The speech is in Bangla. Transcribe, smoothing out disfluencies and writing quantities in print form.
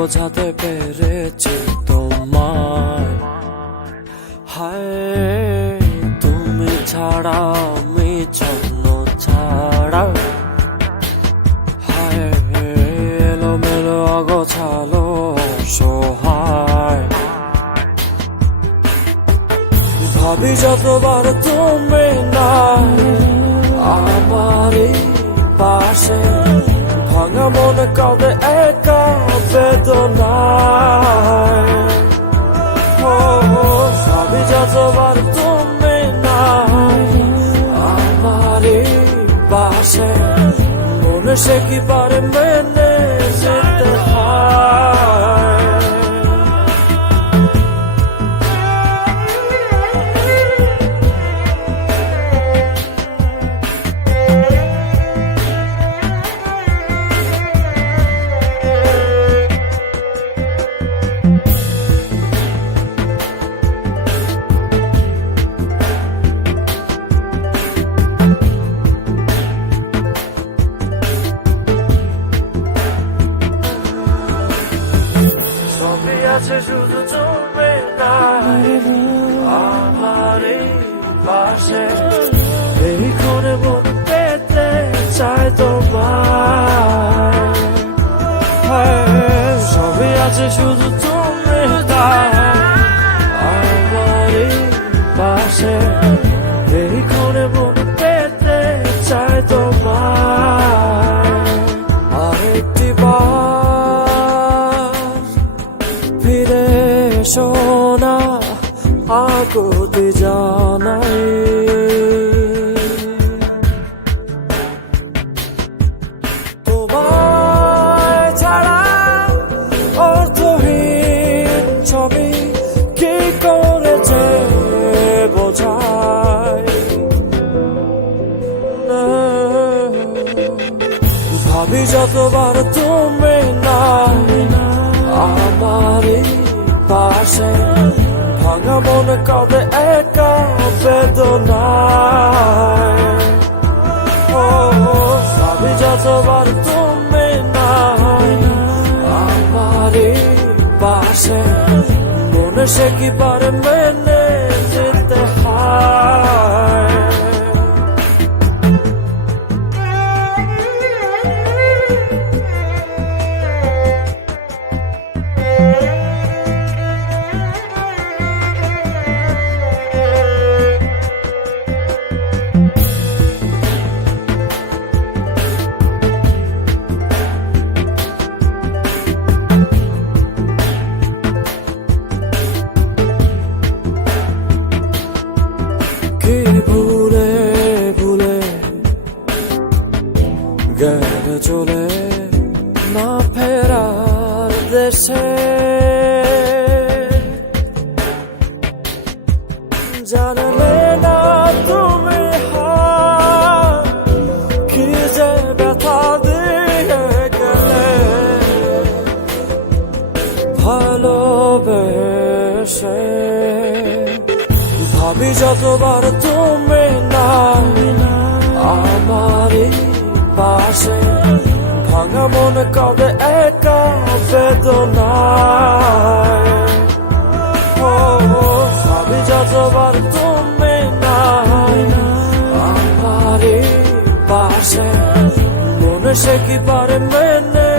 বোঝাতে পেরেছি তোমায়। হায় তুমি ছাড়া আমি ছন্ন ছাড়া, হায় এলোমেলো অগোছালো অসহায়। ভাবি যতবার তুমি নাই আমারই পাশে, ভাঙা মনে কাঁদে একা বেদনায়। ভাবি যতবার তুমি নাই আমারই পাশে, মনে সে কি পারে মেনে যেতে হয়। আছে শুধু তুমি নাই আমারই পাশে, এই ক্ষণে মন পেতে চাই তোমায়। সবই আছে শুধু তুমি নাই আমারই পাশে, এই ক্ষণে মন পেতে চাই তোমায়। আরেকটি ফিরে সোনা আকুতি জানাই, তোমায় ছাড়া অর্থহীন ছবি কি করেছে বোঝাই। ভাবি যতবার তুমি নাই আমারই পাশে, ভাঙা মনে কাঁদে একা বেদনায়। ভাবি যতবার তুমি নাই আমারই পাশে, মনে সে কি পারে মেনে যেতে হয়। ভুলে ভুলে গেলে চলে না ফেরার দেশে, জানলে না তুমি কি যে ব্যথা দিয়ে গেলে ভালোবেসে। ভাবি যতবার তুমি নাই আমারই পাশে, ভাঙা মনে কাঁদে একা বেদনায়। ভাবি যতবার তুমি নাই আমারই পাশে, মনে সে কি পারে মেনে